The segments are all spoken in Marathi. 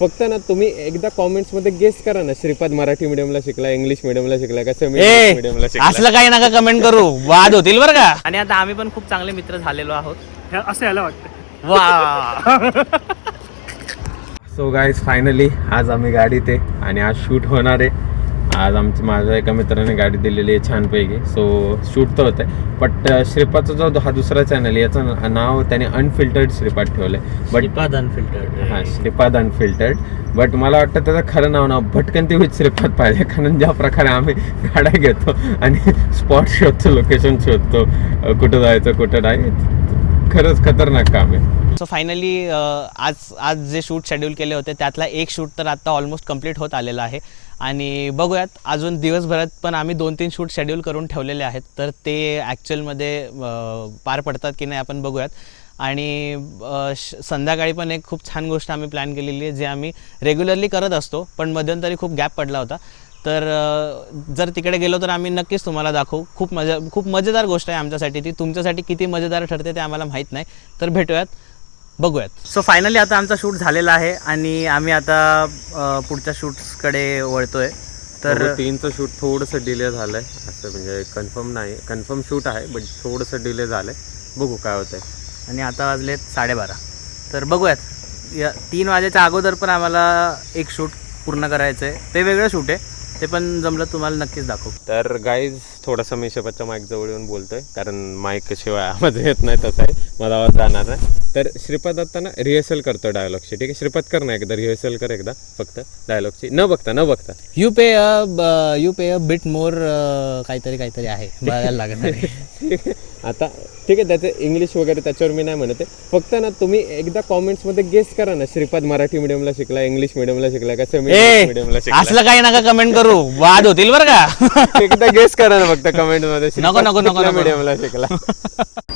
फक्त ना तुम्ही एकदा कॉमेंट्स मध्ये गेस करा ना, श्रीपाद मराठी मीडियमला शिकला, इंग्लिश मीडियमला शिकला का सेमी ए मीडियमला शिकला. असलं काही नका कमेंट करू, वाद होतील बरं का. आणि आता आम्ही पण खूप चांगले मित्र झालेलो आहोत. असं यायला वाटतं. वा सो गाईज फायनली आज आम्ही गाडीत आहे आणि आज शूट होणार आहे. आज माझ्या एका मित्राने गाडी दिलेली आहे छानपैकी. सो शूट तर होतं आहे. बट श्रीपादचा जो हा दुसरा चॅनल आहे याचं नाव त्याने अनफिल्टर्ड श्रीपाद ठेवलं आहे. श्रीपाद अनफिल्टर्ड. हां, श्रीपाद अनफिल्टर्ड. बट मला वाटतं त्याचं खरं नाव भटकंती विथ श्रीपाद पाहिजे, कारण ज्या प्रकारे आम्ही गाड्या घेतो आणि स्पॉट शोधतो, लोकेशन शोधतो, कुठं जायचं कुठं नाही, खरंच खतरनाक काम आहे. सो फायनली आज जे शूट शेड्यूल केले होते त्यातला एक शूट तर आता ऑलमोस्ट कंप्लीट होत आलेला आहे. आणि बघूयात अजून दिवसभरात पण आम्ही 2-3 शूट शेड्यूल करून ठेवलेले आहेत, तर ते ॲक्च्युअलमध्ये पार पडतात की नाही आपण बघूयात. आणि संध्याकाळी पण एक खूप छान गोष्ट आम्ही प्लॅन केलेली आहे, जे आम्ही रेग्युलरली करत असतो पण मध्यंतरी खूप गॅप पडला होता. तर जर तिकडे गेलो तर आम्ही नक्कीच तुम्हाला दाखवू. खूप मजेदार गोष्ट आहे आमच्यासाठी ती. तुमच्यासाठी किती मजेदार ठरते ते आम्हाला माहीत नाही, तर भेटूयात, बघूयात. सो फायनली आता आमचा शूट झालेला आहे आणि आम्ही आता पुढच्या शूट्सकडे वळतोय. तर 3चं शूट थोडंसं डिले झालं आहे, असं म्हणजे कन्फर्म नाही, कन्फर्म शूट आहे बट थोडंसं डिले झालं आहे. बघू काय होतं आहे. आणि आता वाजलेत 12:30. तर बघूयात, 3 वाजेच्या अगोदर पण आम्हाला एक शूट पूर्ण करायचं आहे. ते वेगळं शूट आहे, ते पण जमलं तुम्हाला नक्कीच दाखवू. तर गाईज थोडासा मी शेपटच्या माईक जवळ येऊन बोलतोय, कारण माईक शिवाय आवाज येत नाही, तसा आहे माझा आवाज जाणार नाही. तर श्रीपाद आता ना रिहर्सल करतो डायलॉगची. ठीक आहे श्रीपाद, कर ना एकदा रिहर्सल कर, एकदा फक्त डायलॉगची, न बघता. You pay a bit more काहीतरी आहे, बघायला लागणार आहे. आता ठीक आहे, त्याचं इंग्लिश वगैरे त्याच्यावर मी नाही म्हणत आहे. फक्त ना तुम्ही एकदा कॉमेंट्स मध्ये गेस करा ना, श्रीपाद मराठी मीडियमला शिकला, इंग्लिश मीडियमला शिकला का सेमी मीडियमला शिकला. असलं काही नका कमेंट करू, वाद होतील बरं का. एकदा गेस करा ना फक्त कमेंट मध्ये, नको मीडियमला शिकला.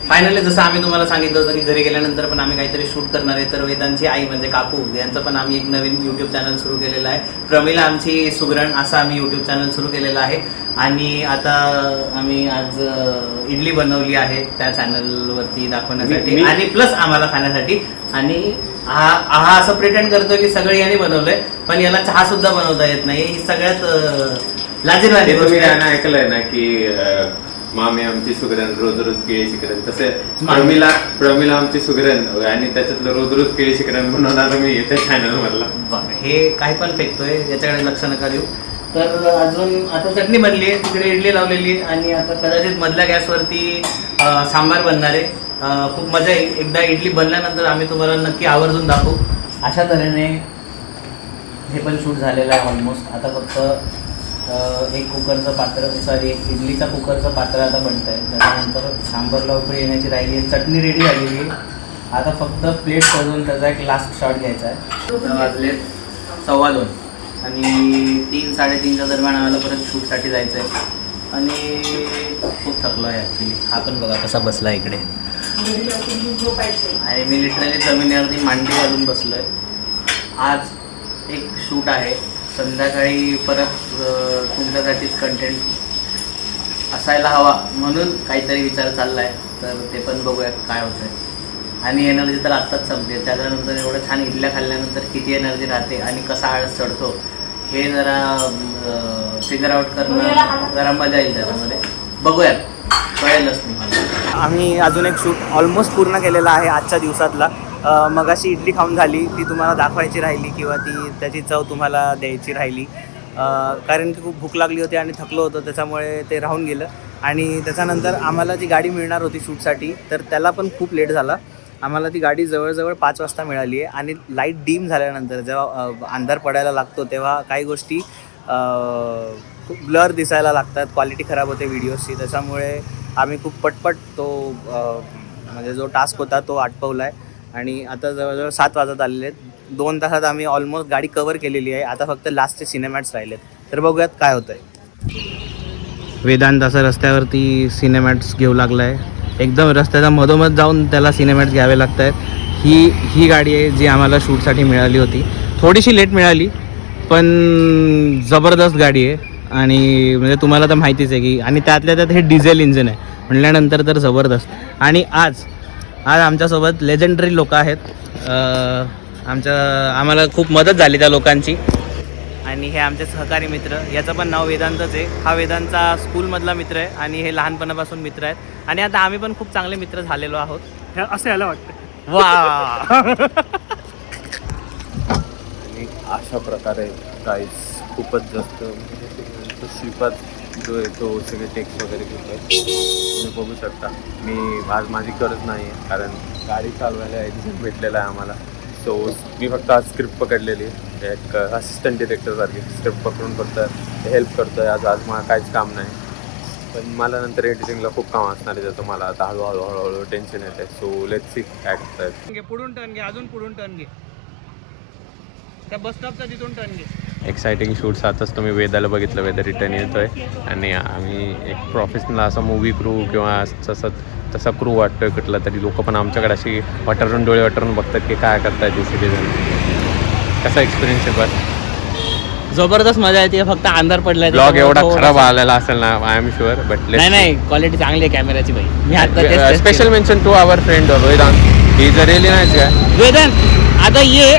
फायनली जसं आम्ही तुम्हाला सांगितलं होतं की घरी गेल्यानंतर पण आम्ही काहीतरी शूट करणार आहे, तर वेदांची आई म्हणजे काकू यांचं पण आम्ही एक नवीन यूट्यूब चॅनल सुरू केलेलं आहे. प्रमिला आमची सुगरण असं आम्ही यूट्यूब चॅनल सुरू केलेलं आहे. आणि आता आम्ही आज इडली बनवली आहे त्या चॅनलवरती दाखवण्यासाठी आणि प्लस आम्हाला खाण्यासाठी. आणि हा असं प्रिटेंड करतोय की सगळं याने बनवलंय, पण याला चहा सुद्धा बनवता येत नाही. ही सगळ्यात लाजिरवाणी गोष्ट आहे. ऐकलंय ना की मामी आमची सुगरण, रोज रोज केळी शिकरण, तसे प्रमिला आमची सुगरण आणि त्याच्यातलं रोज रोज केळी शिकरण बनवणार मी येते चॅनल मधला. हे काही पण फेकतोय, याच्याकडे लक्ष नका देऊ. तर अजून आता चटणी बनली आहे, तिकडे इडली लावलेली आहे आणि आता कदाचित मधल्या गॅसवरती सांबार बनणार आहे. खूप मजा येईल. एकदा इडली बनल्यानंतर आम्ही तुम्हाला नक्की आवर्जून दाखवू. अशा तऱ्हेने हे पण शूट झालेलं आहे ऑलमोस्ट. आता फक्त एक कुकरचं पात्र, एक इडलीचा कुकरचं पात्र आता बनतं आहे. त्याच्यानंतर सांबारला उकळी येण्याची राहिली आहे, चटणी रेडी झालेली आहे. आता फक्त प्लेट सजवून त्याचा एक लास्ट शॉट घ्यायचा आहे. वाजले 2:15 आणि 3-3:30च्या दरम्यान आम्हाला परत शूटसाठी जायचं आहे. आणि खूप थकलो आहे ॲक्च्युली. हा पण बघा कसा बसला इकडे, आणि मी लिटरली जमिनीवरती मांडी घालून बसलो आहे. आज एक शूट आहे, संध्याकाळी परत तुमच्यासाठीच कंटेंट असायला हवा म्हणून काहीतरी विचार चालला आहे. तर ते पण बघूयात काय होतं आहे. आणि एनर्जी तर आत्ताच संपते, त्याच्यानंतर एवढं छान इडल्या खाल्ल्यानंतर किती एनर्जी राहते आणि कसा आळस चढतो हे जरा फिगर आउट करणं जरा मजा येईल त्याच्यामध्ये. बघूयात, कळेलच तुम्हाला. आम्ही अजून एक शूट ऑलमोस्ट पूर्ण केलेला आहे आजच्या दिवसातला. मगाशी इडली खाऊन झाली, ती तुम्हाला दाखवायची राहिली किंवा त्याची चव तुम्हाला द्यायची राहिली, कारण की खूप भूक लागली होती आणि थकलो होतो, त्याच्यामुळे ते राहून गेलं. आणि त्याच्यानंतर आम्हाला जी गाडी मिळणार होती शूटसाठी, तर त्याला पण खूप लेट झाला. आम्हाला ती गाडी जवळजवळ 5 वाजता मिळाली आहे. आणि लाईट डीम झाल्यानंतर जेव्हा अंधार पडायला लागतो तेव्हा काही गोष्टी खूप ब्लर दिसायला लागतात, क्वालिटी खराब होते व्हिडिओजची. त्याच्यामुळे आम्ही खूप पटपट तो म्हणजे जो टास्क होता तो आटपवला आहे. आणि आता जवळजवळ 7 वाजत आलेले आहेत. 2 तासात आम्ही ऑलमोस्ट गाडी कवर केलेली आहे. आता फक्त लास्टचे सिनेमॅट्स राहिलेत, तर बघूयात काय होतं आहे. वेदांत असं रस्त्यावरती सिनेमॅट्स घेऊ लागला आहे. एकदम रस्त्याचा मधोमध जाऊन त्याला सिनेमॅट्स घ्यावे लागत आहेत. ही गाडी आहे जी आम्हाला शूटसाठी मिळाली होती. थोडीशी लेट मिळाली पण जबरदस्त गाडी आहे. आणि म्हणजे तुम्हाला तर माहितीच आहे की, आणि त्यातल्या त्यात हे डिझेल इंजिन आहे म्हटल्यानंतर तर जबरदस्त. आणि आज आमच्यासोबत लेजेंडरी लोक आहेत. आम्हाला खूप मदत झाली त्या लोकांची. आणि हे आमचे सहकारी मित्र, याचं पण नाव वेदांतच आहे. हा वेदांतचा स्कूलमधला मित्र आहे आणि हे लहानपणापासून मित्र आहेत आणि आता आम्ही पण खूप चांगले मित्र झालेलो आहोत. असं यायला वाटतं. वा. आणि अशा प्रकारे गाईस खूपच जास्त श्रीपाद जो आहे तो सगळे टेक्स्ट वगैरे घेतो आहे. तुम्ही बघू शकता. आज माझी गरज नाही आहे कारण गाडी चालवायला ॲडिशन भेटलेला आहे आम्हाला. सो मी फक्त आज स्क्रिप्ट पकडलेली, एक असिस्टंट डिरेक्टरसारखी स्क्रिप्ट पकडून फक्त हेल्प करतो आहे. आज मला काहीच काम नाही, पण मला नंतर एडिटिंगला खूप काम असणार आहे, ज्याचं मला आता हळूहळू टेन्शन येते. सो लेट्स सी काय करता येईल. पुढून टर्न घे, अजून पुढून टर्न घे, त्या बस स्टॉपचा तिथून टर्न घे. एक्सायटिंग शूट्स आताच तुम्ही वेदाला बघितलं, वेदा रिटर्न येतोय आणि आम्ही एक प्रोफेशनल असा मूवी क्रू किंवा तसा क्रू वाटतोय कुठला तरी. लोक पण आमच्याकडे अशी वाटरून डोळे वाटरून बघतात की काय करताय ते सिटीजन. कसा एक्सपिरियन्स आहे? बस जबरदस्त मजा येते. फक्त अंधार पडलाय, ब्लॉग एवढा खराब आलेला असेल ना, आय एम शुअर. बट नाही क्वालिटी चांगली आहे कॅमेराची भाई. मी आता special mention to our friend Vedant. He is a really nice guy. Vedant आता ये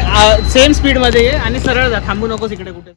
सेम स्पीड मध्ये ये आणि सरळ जा, थांबू नकोस इकडे कुठे.